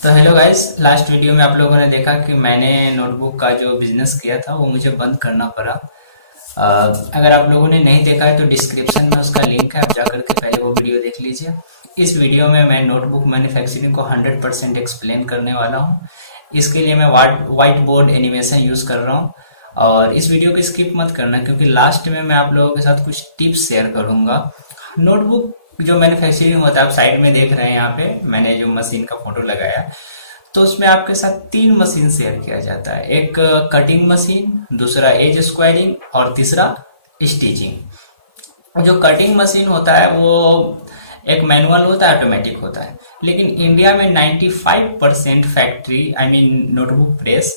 तो hello guys, last video में आप लोगों ने देखा कि मैंने नोटबुक का जो बिजनेस किया था वो मुझे बंद करना पड़ा। अगर आप लोगों ने नहीं देखा है तो डिस्क्रिप्शन में उसका लिंक है, आप जाकर के पहले वो वीडियो देख लीजिए। इस वीडियो में मैं नोटबुक मैन्युफैक्चरिंग को 100% एक्सप्लेन करने वाला हूँ। इसके लिए मैं व्हाइट बोर्ड एनिमेशन यूज कर रहा हूँ। और इस वीडियो को स्किप मत करना, क्योंकि लास्ट में मैं आप लोगों के साथ कुछ टिप्स शेयर करूंगा। नोटबुक जो मैन्युफैक्चरिंग होता है, आप साइड में देख रहे हैं, यहाँ पे मैंने जो मशीन का फोटो लगाया, तो उसमें आपके साथ तीन मशीन शेयर किया जाता है। एक कटिंग मशीन, दूसरा एज स्क्वायरिंग और तीसरा स्टिचिंग। जो कटिंग मशीन होता है वो एक मैनुअल होता है, ऑटोमेटिक होता है। लेकिन इंडिया में 95% factory, I mean notebook press,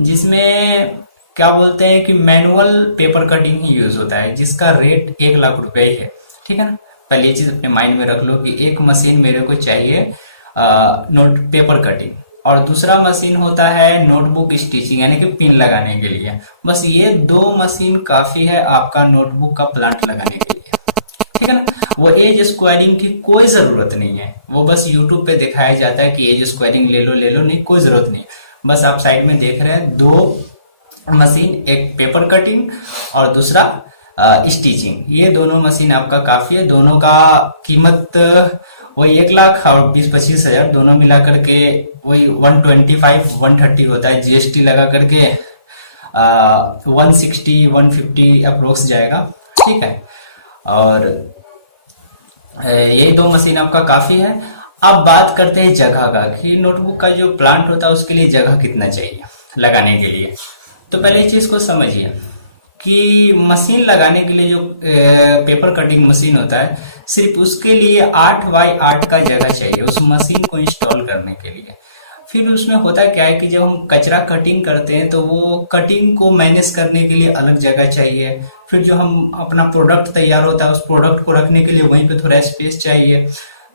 जिसमें क्या बोलते हैं कि मैनुअल पेपर कटिंग ही यूज होता है, जिसका रेट 1 लाख रुपए ही है। ठीक है ना। पहले ये चीज अपने माइंड में रख लो कि एक मशीन मेरे को चाहिए नोट पेपर कटिंग, और दूसरा मशीन होता है नोटबुक स्टिचिंग, यानी कि पिन लगाने के लिए। बस ये दो मशीन काफी है आपका नोटबुक का प्लांट लगाने के लिए। ठीक है ना। वो एज स्क्वायरिंग की कोई जरूरत नहीं है, वो बस यूट्यूब पे दिखाया जाता है कि एज स्क्वायरिंग ले लो, नहीं, कोई जरूरत नहीं। बस आप साइड में देख रहे हैं दो मशीन, एक पेपर कटिंग और दूसरा स्टिचिंग। ये दोनों मशीन आपका काफी है। दोनों का कीमत वही 1 लाख और 20-25 हजार, दोनों मिला करके वही 125-130 होता है। जीएसटी लगा करके 160-150 अप्रोक्स जाएगा। ठीक है। और यही दो मशीन आपका काफी है। अब बात करते हैं जगह का, कि नोटबुक का जो प्लांट होता है उसके लिए जगह कितना चाहिए लगाने के लिए। तो पहले इस चीज को समझिए कि मशीन लगाने के लिए जो पेपर कटिंग मशीन होता है, सिर्फ उसके लिए 8x8 का जगह चाहिए उस मशीन को इंस्टॉल करने के लिए। फिर उसमें होता क्या है कि जब हम कचरा कटिंग करते हैं तो वो कटिंग को मैनेज करने के लिए अलग जगह चाहिए। फिर जो हम अपना प्रोडक्ट तैयार होता है उस प्रोडक्ट को रखने के लिए वहीं पे थोड़ा स्पेस चाहिए।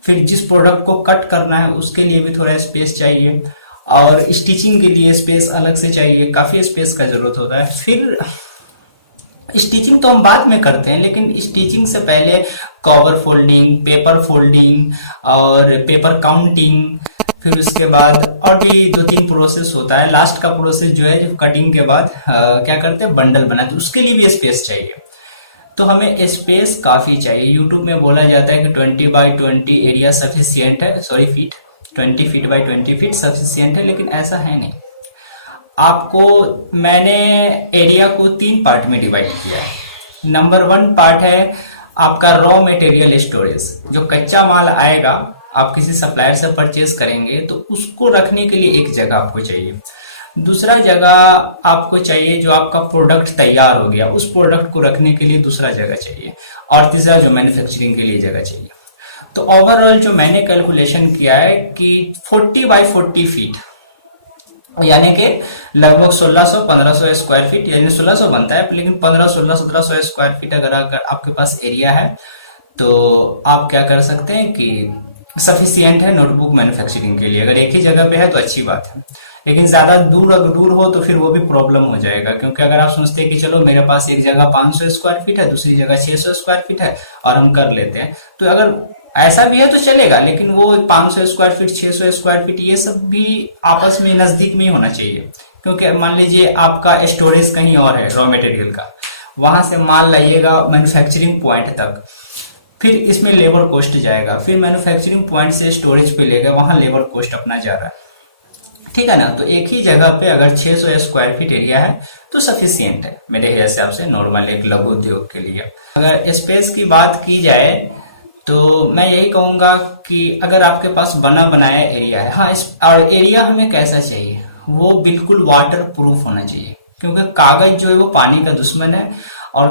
फिर जिस प्रोडक्ट को कट करना है उसके लिए भी थोड़ा स्पेस चाहिए, और स्टिचिंग के लिए स्पेस अलग से चाहिए, काफी स्पेस का जरूरत होता है। फिर स्टिचिंग तो हम बाद में करते हैं, लेकिन स्टिचिंग से पहले कवर फोल्डिंग, पेपर फोल्डिंग और पेपर काउंटिंग, फिर उसके बाद और भी 2-3 प्रोसेस होता है। लास्ट का प्रोसेस जो है, जो कटिंग के बाद क्या करते हैं, बंडल बनाते हैं, उसके लिए भी स्पेस चाहिए। तो हमें स्पेस काफी चाहिए। यूट्यूब में बोला जाता है कि 20x20 एरिया सफिशियंट है, sorry feet, 20 feet x 20 feet sufficient है, लेकिन ऐसा है नहीं। आपको मैंने एरिया को 3 पार्ट में डिवाइड किया है। नंबर 1 पार्ट है आपका रॉ मटेरियल स्टोरेज। जो कच्चा माल आएगा, आप किसी सप्लायर से परचेज करेंगे तो उसको रखने के लिए एक जगह आपको चाहिए। दूसरा जगह आपको चाहिए जो आपका प्रोडक्ट तैयार हो गया, उस प्रोडक्ट को रखने के लिए दूसरा जगह चाहिए। और तीसरा जो मैन्युफैक्चरिंग के लिए जगह चाहिए। तो ओवरऑल जो मैंने कैलकुलेशन किया है कि 40x40 फीट, यानी कि लगभग 1600-1500 स्क्वायर फीट, यानी 1600 बनता है, लेकिन 1500-1600-1700 स्क्वायर फीट अगर आपके पास एरिया है तो आप क्या कर सकते हैं कि सफिशियंट है नोटबुक मैन्युफैक्चरिंग के लिए। अगर एक ही जगह पे है तो अच्छी बात है, लेकिन ज्यादा दूर अगर दूर हो तो फिर वो भी प्रॉब्लम हो जाएगा। क्योंकि अगर आप सोचते हैं कि चलो मेरे पास एक जगह 500 स्क्वायर फीट है, दूसरी जगह 600 स्क्वायर फीट है और हम कर लेते हैं, तो अगर ऐसा भी है तो चलेगा, लेकिन वो 500 स्क्वायर फीट, 600 स्क्वायर फीट, ये सब भी आपस में नजदीक में ही होना चाहिए। क्योंकि मान लीजिए आपका स्टोरेज कहीं और है रॉ मटेरियल का, वहां से माल लाइएगा मैन्युफैक्चरिंग पॉइंट तक, फिर इसमें लेबर कॉस्ट जाएगा, फिर मैन्युफैक्चरिंग पॉइंट से स्टोरेज पे लेगा, वहां लेबर कॉस्ट अपना जा रहा है। ठीक है ना। तो एक ही जगह पे अगर 600 स्क्वायर फीट एरिया है तो सफिशियंट है मेरे हिसाब से, नॉर्मल एक लघु उद्योग के लिए। अगर स्पेस की बात की जाए तो मैं यही कहूंगा कि अगर आपके पास बना बनाया एरिया है, हाँ, और एरिया हमें कैसा चाहिए, वो बिल्कुल वाटर प्रूफ होना चाहिए। क्योंकि कागज जो है वो पानी का दुश्मन है, और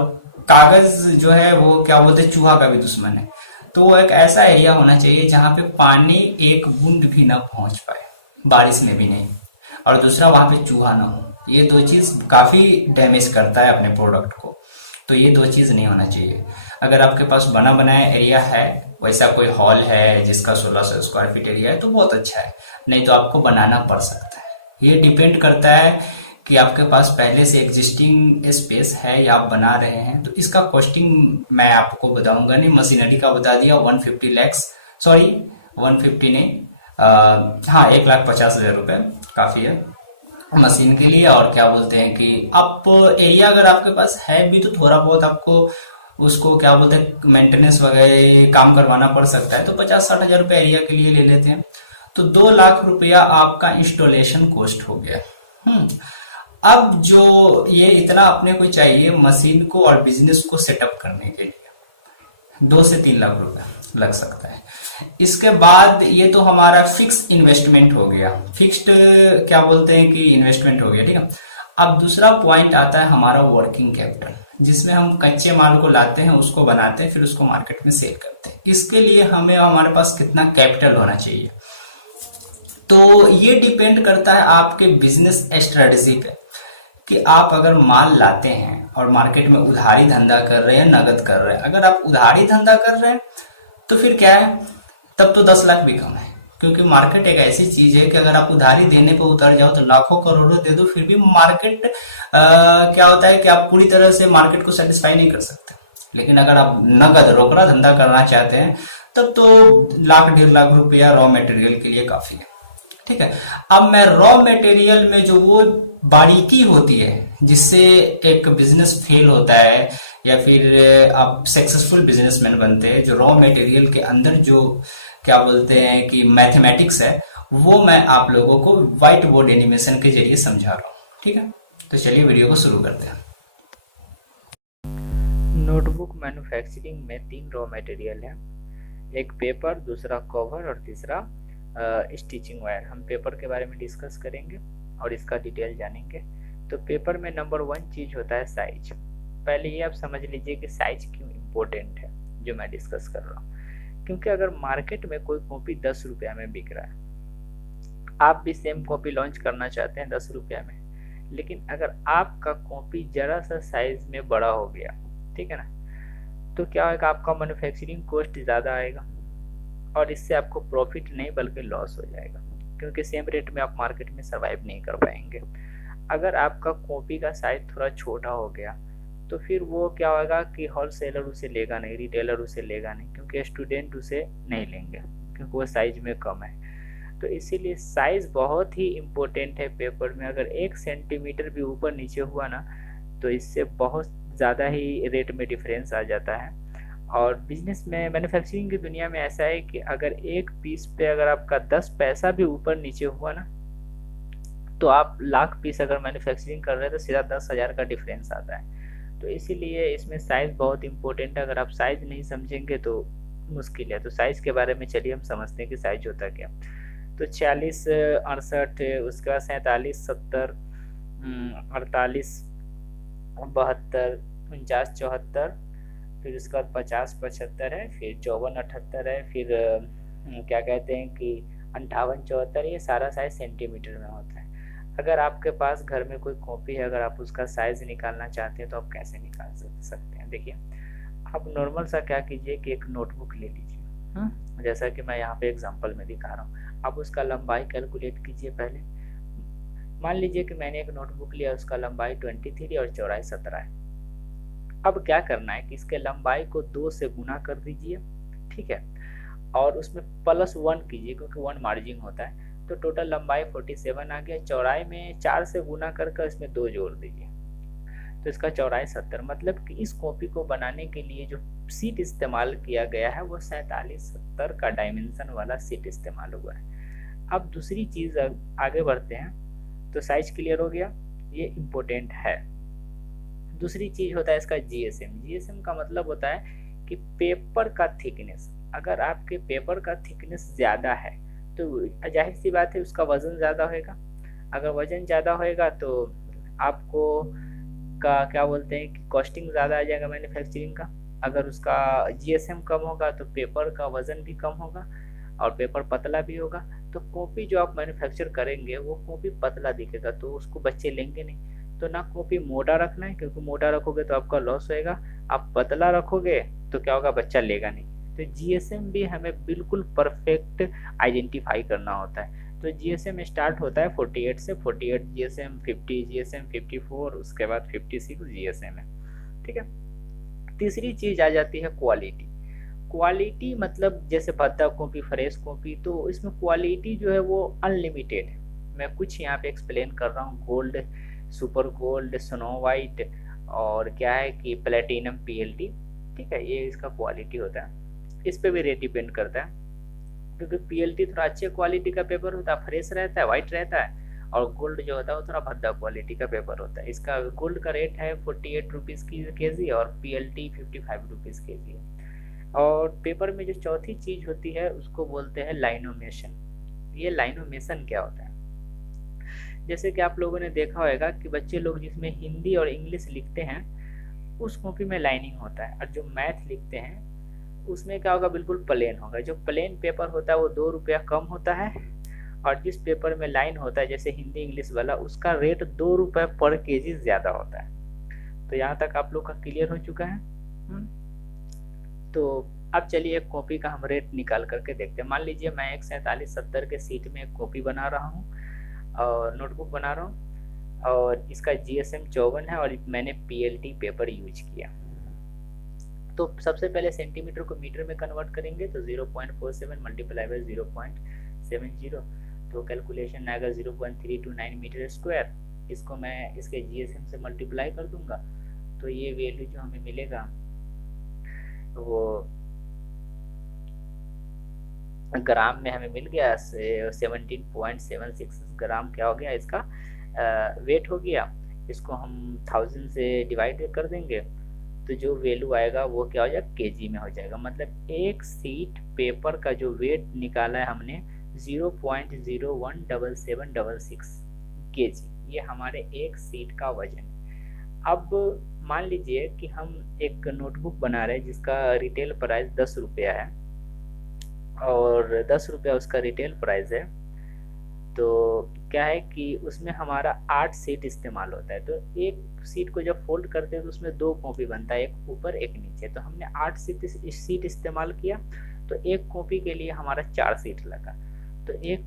कागज जो है वो क्या बोलते हैं, चूहा का भी दुश्मन है। तो वो एक ऐसा एरिया होना चाहिए जहां पे पानी एक बूंद भी ना पहुंच पाए, बारिश में भी नहीं, और दूसरा वहां पे चूहा ना हो। ये दो चीज काफी डैमेज करता है अपने प्रोडक्ट को, तो ये दो चीज नहीं होना चाहिए। अगर आपके पास बना बनाया एरिया है, वैसा कोई हॉल है जिसका 1600 स्क्वायर फीट एरिया है, तो बहुत अच्छा है, नहीं तो आपको बनाना पड़ सकता है। ये डिपेंड करता है कि आपके पास पहले से एग्जिस्टिंग स्पेस है या आप बना रहे हैं। तो इसका कॉस्टिंग मैं आपको बताऊंगा नहीं, मशीनरी का बता दिया 150 lakhs, सॉरी 150 नहीं, हाँ, 1,50,000 रुपये काफ़ी है मशीन के लिए। और क्या बोलते हैं कि आप एरिया अगर आपके पास है भी तो थोड़ा बहुत आपको उसको क्या बोलते हैं मेंटेनेंस वगैरह काम करवाना पड़ सकता है, तो 50-60 हज़ार रुपये एरिया के लिए ले लेते हैं। तो 2 लाख रुपया आपका इंस्टॉलेशन कॉस्ट हो गया। हम्म। अब जो ये इतना अपने को चाहिए मशीन को और बिजनेस को सेटअप करने के लिए 2 से 3 लाख रुपया लग सकता है। इसके बाद ये तो हमारा फिक्स इन्वेस्टमेंट हो गया, फिक्स्ड क्या बोलते हैं कि इन्वेस्टमेंट हो गया, ठीक है। अब दूसरा पॉइंट आता है हमारा वर्किंग कैपिटल, जिसमें हम कच्चे माल को लाते हैं, उसको बनाते हैं, फिर उसको मार्केट में सेल करते हैं। इसके लिए हमें हमारे पास कितना कैपिटल होना चाहिए, तो ये डिपेंड करता है आपके बिजनेस स्ट्रेटजी पे कि आप अगर माल लाते हैं और मार्केट में उधारी धंधा कर रहे हैं, नगद कर रहे हैं। अगर आप उधारी धंधा कर रहे हैं तो फिर क्या है, तब तो 10 लाख भी कम है, क्योंकि मार्केट एक ऐसी चीज है कि अगर आप उधारी देने पे उतर जाओ तो लाखों करोड़ों दे दो, फिर भी मार्केट क्या होता है कि आप पूरी तरह से मार्केट को सेटिस्फाई नहीं कर सकते। लेकिन अगर आप नगद रोकड़ा धंधा करना चाहते हैं तब तो 1,00,000 1,50,000 रुपया रॉ मटेरियल के लिए काफी है, ठीक है। अब मैं रॉ मटेरियल में जो वो बारीकी होती है जिससे एक बिजनेस फेल होता है या फिर आप सक्सेसफुल बिजनेसमैन बनते हैं, जो रॉ मटेरियल के अंदर जो क्या बोलते हैं कि मैथमेटिक्स है, वो मैं आप लोगों को व्हाइट बोर्ड एनिमेशन के जरिए समझा रहा हूँ, ठीक है। तो चलिए वीडियो को शुरू करते हैं। नोटबुक मैन्युफैक्चरिंग में 3 रॉ मटेरियल है, एक पेपर, दूसरा कवर और तीसरा स्टिचिंग वायर। हम पेपर के बारे में डिस्कस करेंगे और इसका डिटेल जानेंगे। तो पेपर में नंबर 1 चीज होता है साइज। पहले ये आप समझ लीजिए कि साइज क्यों इम्पोर्टेंट है जो मैं डिस्कस कर रहा हूँ। क्योंकि अगर मार्केट में कोई कॉपी 10 रुपया में बिक रहा है, आप भी सेम कॉपी लॉन्च करना चाहते हैं 10 रुपया में, लेकिन अगर आपका कॉपी जरा सा साइज में बड़ा हो गया, ठीक है ना, तो क्या होगा, आपका मैन्युफैक्चरिंग कॉस्ट ज़्यादा आएगा और इससे आपको प्रॉफिट नहीं बल्कि लॉस हो जाएगा, क्योंकि सेम रेट में आप मार्केट में सर्वाइव नहीं कर पाएंगे। अगर आपका कॉपी का साइज थोड़ा छोटा हो गया तो फिर वो क्या होगा कि होलसेलर उसे लेगा नहीं, रिटेलर उसे लेगा नहीं, क्योंकि स्टूडेंट उसे नहीं लेंगे क्योंकि वो साइज में कम है। तो इसीलिए साइज बहुत ही इम्पोर्टेंट है पेपर में। अगर 1 सेंटीमीटर भी ऊपर नीचे हुआ ना तो इससे बहुत ज़्यादा ही रेट में डिफरेंस आ जाता है। और बिजनेस में, मैन्युफैक्चरिंग की दुनिया में ऐसा है कि अगर एक पीस पे अगर आपका 10 पैसा भी ऊपर नीचे हुआ ना तो आप लाख पीस अगर मैन्युफैक्चरिंग कर रहे हैं तो सीधा 10,000 का डिफरेंस आता है। तो इसीलिए इसमें साइज बहुत इंपॉर्टेंट है। अगर आप साइज नहीं समझेंगे तो मुश्किल है। तो साइज के बारे में चलिए हम समझते हैं कि साइज होता क्या। तो 40, 68, उसके बाद 47, 70, 48, 72, 49, 74, फिर उसके बाद 50, 75 है, फिर 54, 78 है, फिर क्या कहते हैं कि 58, 74। ये सारा साइज सेंटीमीटर में होता है। अगर आपके पास घर में कोई कॉपी है, अगर आप उसका साइज निकालना चाहते हैं तो आप कैसे निकाल सकते हैं। देखिए, आप नॉर्मल सा क्या कीजिए कि एक नोटबुक ले लीजिए, जैसा कि मैं यहाँ पे एग्जांपल में दिखा रहा हूँ। आप उसका लंबाई कैलकुलेट कीजिए। पहले मान लीजिए कि मैंने एक नोटबुक लिया, उसका लंबाई 23 और चौड़ाई 17 है। अब क्या करना है कि इसके लंबाई को 2 से गुना कर दीजिए, ठीक है, और उसमें +1 कीजिए क्योंकि 1 मार्जिन होता है। तो टोटल लंबाई 47 आ गया। चौड़ाई में 4 से गुना करके इसमें 2 जोड़ दीजिए तो इसका चौड़ाई 70। मतलब कि इस कॉपी को बनाने के लिए जो सीट इस्तेमाल किया गया है वो 47-70 का डायमेंशन वाला सीट इस्तेमाल हुआ है। अब दूसरी चीज आगे बढ़ते हैं। तो साइज क्लियर हो गया, ये इम्पोर्टेंट है। दूसरी चीज होता है इसका जीएसएम। जीएसएम का मतलब होता है कि पेपर का थिकनेस। अगर आपके पेपर का थिकनेस ज्यादा है तो जाहिर सी बात है उसका वजन ज्यादा होगा। अगर वजन ज्यादा होगा तो आपको का क्या बोलते हैं कि कॉस्टिंग ज्यादा आ जाएगा मैन्युफैक्चरिंग का। अगर उसका जीएसएम कम होगा तो पेपर का वजन भी कम होगा और पेपर पतला भी होगा। तो कॉपी जो आप मैन्युफैक्चर करेंगे वो कॉपी पतला दिखेगा तो उसको बच्चे लेंगे नहीं। तो ना कॉपी मोटा रखना है, क्योंकि मोटा रखोगे तो आपका लॉस होएगा। आप पतला रखोगे तो क्या होगा, बच्चा लेगा नहीं। तो जीएसएम भी हमें बिल्कुल परफेक्ट आइडेंटिफाई करना होता है। तो जीएसएम स्टार्ट होता है 48 से। 48 जीएसएम, 50 जीएसएम, 54, उसके बाद 56 जीएसएम है, ठीक है। तीसरी चीज आ जाती है क्वालिटी। क्वालिटी मतलब जैसे भद्दा कॉपी, फ्रेश कॉपी, तो इसमें क्वालिटी जो है वो अनलिमिटेड है। मैं कुछ यहाँ पे एक्सप्लेन कर रहा हूँ। Gold, super gold, snow white, और क्या है कि प्लेटिनम पीएलटी, ठीक है, ये इसका क्वालिटी होता है। इस पे भी रेट डिपेंड करता है, क्योंकि पीएलटी थोड़ा अच्छे क्वालिटी का पेपर होता है, फ्रेश रहता है, वाइट रहता है, और गोल्ड जो होता है वो थोड़ा भद्दा क्वालिटी का पेपर होता है। इसका गोल्ड का रेट है 48 रुपीज़ की केजी और पीएलटी 55 रुपीज़ केजी है। और पेपर में जो चौथी चीज होती है उसको बोलते हैं लाइनोमेशन। ये लाइनोमेशन क्या होता है? जैसे कि आप लोगों ने देखा होगा कि बच्चे लोग जिसमें हिंदी और इंग्लिश लिखते हैं उस कॉपी में लाइनिंग होता है, और जो मैथ लिखते हैं उसमें क्या होगा, बिल्कुल प्लेन होगा। जो प्लेन पेपर होता है वो 2 रुपया कम होता है, और जिस पेपर में लाइन होता है जैसे हिंदी इंग्लिश वाला, उसका रेट 2 रुपये पर केजी ज्यादा होता है। तो यहाँ तक आप लोग का क्लियर हो चुका है। तो अब चलिए एक कॉपी का हम रेट निकाल करके देखते हैं। मान लीजिए मैं एक 4770 के सीट में एक कॉपी बना रहा हूँ और नोटबुक बना रहा हूँ, और इसका GSM 54 है, और मैंने PLT पेपर यूज किया। तो सबसे पहले सेंटीमीटर को मीटर में कन्वर्ट करेंगे, तो 0.47 मल्टीप्लाई बाय 0.70, तो कैलकुलेशन आएगा 0.329 मीटर स्क्वायर। इसको मैं इसके GSM से मल्टीप्लाई कर दूंगा, तो ये वैल्यू जो हमें मिलेगा वो ग्राम में हमें मिल गया। 17.76 ग्राम क्या हो गया, इसका वेट हो गया। इसको हम 1000 से डिवाइड कर देंगे, तो जो वैल्यू आएगा वो क्या हो जाएगा, केजी में हो जाएगा। मतलब एक सीट पेपर का जो वेट निकाला है हमने 0.017766 केजी, ये हमारे एक सीट का वजन है। अब मान लीजिए कि हम एक नोटबुक बना रहे हैं जिसका रिटेल प्राइस 10 रुपया है, और 10 रुपया उसका रिटेल प्राइस है। तो क्या है कि उसमें हमारा 8 सीट इस्तेमाल होता है। तो एक सीट को जब फोल्ड करते हैं तो उसमें 2 कॉपी बनता है, एक ऊपर एक नीचे। तो हमने 8 सीट इस्तेमाल किया, तो एक कॉपी के लिए हमारा 4 सीट लगा। तो एक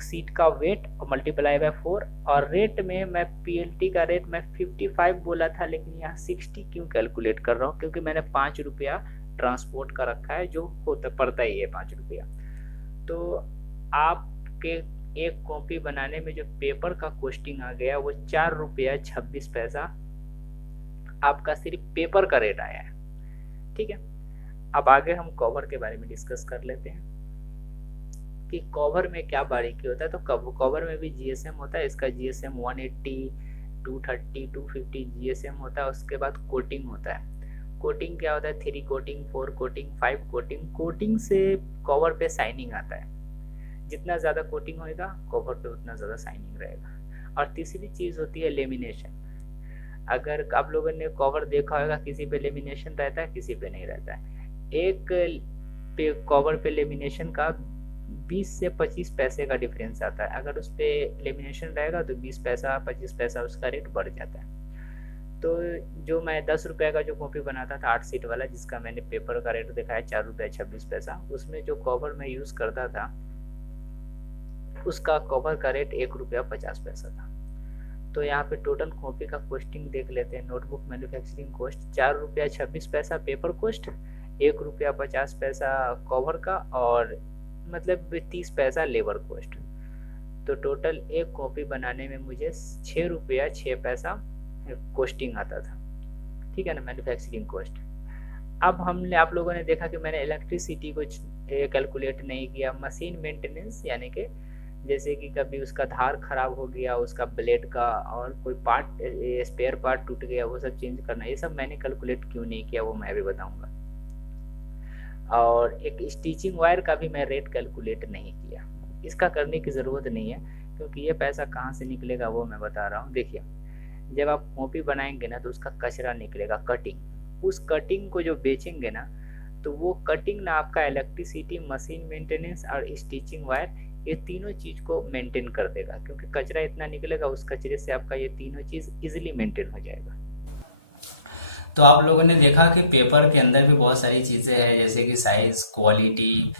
सीट का वेट मल्टीप्लाई बाय 4, और रेट में मैं PLT का रेट मैं 55 बोला था, लेकिन यहाँ 60 क्यों कैलकुलेट कर रहा हूँ, क्योंकि मैंने 5 रुपया ट्रांसपोर्ट का रखा है, जो होता पड़ता ही है 5 रुपया। तो आपके एक कॉपी बनाने में जो पेपर का कॉस्टिंग आ गया वो 4 रुपया 26 पैसा आपका सिर्फ पेपर का रेट आया है। ठीक है, अब आगे हम कवर के बारे में डिस्कस कर लेते हैं कि कवर में क्या बारीकी होता है। तो कवर में भी GSM होता है। इसका GSM 180, 230, 250 GSM होता है। उसके बाद कोटिंग होता है। कोटिंग क्या होता है, 3 कोटिंग, 4 कोटिंग, 5 कोटिंग। कोटिंग से कवर पे शाइनिंग आता है। जितना ज़्यादा कोटिंग होएगा कवर पे उतना ज़्यादा शाइनिंग रहेगा। और तीसरी चीज़ होती है लेमिनेशन। अगर आप लोगों ने कवर देखा होगा, किसी पे लेमिनेशन रहता है, किसी पे नहीं रहता है। एक पे कवर पे लेमिनेशन का 20 से 25 पैसे का डिफरेंस आता है। अगर उस पर लेमिनेशन रहेगा तो 20 पैसा 25 पैसा उसका रेट बढ़ जाता है। तो जो मैं 10 रुपये का जो कॉपी बनाता था 8 सीट वाला, जिसका मैंने पेपर का रेट दिखाया 4 रुपया 26 पैसा, उसमें जो कवर मैं यूज़ करता था उसका कवर का रेट 1 रुपया 50 पैसा था। तो यहाँ पे टोटल कॉपी का कॉस्टिंग देख लेते हैं। नोटबुक मैन्युफैक्चरिंग कॉस्ट 4 रुपया 26 पैसा पेपर कॉस्ट, 1 रुपया 50 पैसा कवर का, और मतलब 30 पैसा लेबर कॉस्ट। तो टोटल एक कॉपी बनाने में मुझे 6 रुपया 6 पैसा कॉस्टिंग आता था। ठीक है ना, मैन्युफैक्चरिंग कॉस्ट। अब हमने आप लोगों ने देखा कि मैंने इलेक्ट्रिसिटी को कैलकुलेट नहीं किया। मशीन मेंटेनेंस यानी कि जैसे कि कभी उसका धार खराब हो गया, उसका ब्लेड का, और कोई पार्ट स्पेयर पार्ट टूट गया, वो सब चेंज करना, ये सब मैंने कैलकुलेट क्यों नहीं किया वो मैं भी बताऊंगा। और एक स्टिचिंग वायर का भी मैं रेट कैलकुलेट नहीं किया। इसका करने की ज़रूरत नहीं है, क्योंकि ये पैसा कहाँ से निकलेगा वो मैं बता रहा हूँ। देखिए, जब आप कॉपी बनाएंगे ना तो उसका कचरा निकलेगा, कटिंग। उस कटिंग को जो बेचेंगे ना, तो वो कटिंग ना आपका इलेक्ट्रिसिटी, मशीन मेंटेनेंस और स्टिचिंग वायर, ये तीनों चीज़ को मेंटेन कर देगा। क्योंकि कचरा इतना निकलेगा, उस कचरे से आपका ये तीनों चीज़ इजीली मेंटेन हो जाएगा। तो आप लोगों ने देखा कि पेपर के अंदर भी बहुत सारी चीज़ें हैं, जैसे कि साइज, क्वालिटी,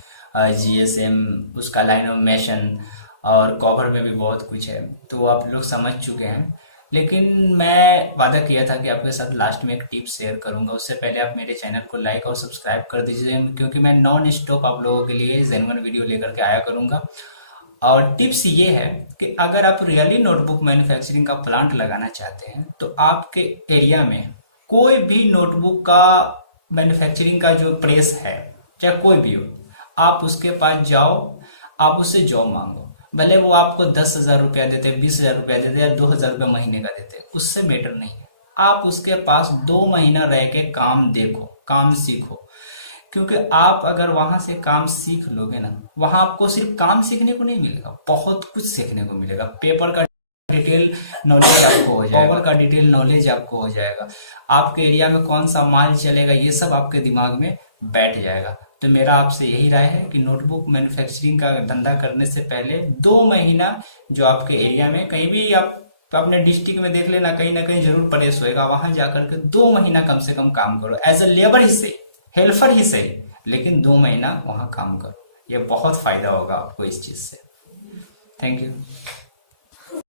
GSM, उसका लाइन ऑफ मेशन, और कवर में भी बहुत कुछ है। तो आप लोग समझ चुके हैं। लेकिन मैं वादा किया था कि आपके साथ लास्ट में एक टिप शेयर करूंगा। उससे पहले आप मेरे चैनल को लाइक और सब्सक्राइब कर दीजिए, क्योंकि मैं नॉन स्टॉप आप लोगों के लिए जेन्युइन वीडियो लेकर के आया करूंगा। और टिप्स ये है कि अगर आप रियली नोटबुक मैन्युफैक्चरिंग का प्लांट लगाना चाहते हैं तो आपके एरिया में कोई भी नोटबुक का मैन्युफैक्चरिंग का जो प्रेस है, चाहे कोई भी हो, आप उसके पास जाओ, आप उससे जॉब मांगो। भले वो आपको 10,000 रुपया देते, 20,000 रुपया देते या 2,000 रुपया महीने का देते, उससे बेटर नहीं है। आप उसके पास 2 महीना रह के काम देखो, काम सीखो। क्योंकि आप अगर वहां से काम सीख लोगे ना, वहां आपको सिर्फ काम सीखने को नहीं मिलेगा, बहुत कुछ सीखने को मिलेगा। पेपर का डिटेल नॉलेज आपको हो जाएगा, का डिटेल नॉलेज आपको हो जाएगा, आपके एरिया में कौन सा माल चलेगा ये सब आपके दिमाग में बैठ जाएगा। तो मेरा आपसे यही राय है कि नोटबुक मैन्युफैक्चरिंग का धंधा करने से पहले 2 महीना जो आपके एरिया में कहीं भी आप तो अपने डिस्ट्रिक्ट में देख लेना, कहीं ना कहीं जरूर प्रेस होएगा, वहां जाकर के 2 महीना कम से कम काम करो। एज ए लेबर ही सही, हेल्पर ही सही, लेकिन 2 महीना वहां काम करो। ये बहुत फायदा होगा आपको इस चीज से। Thank you.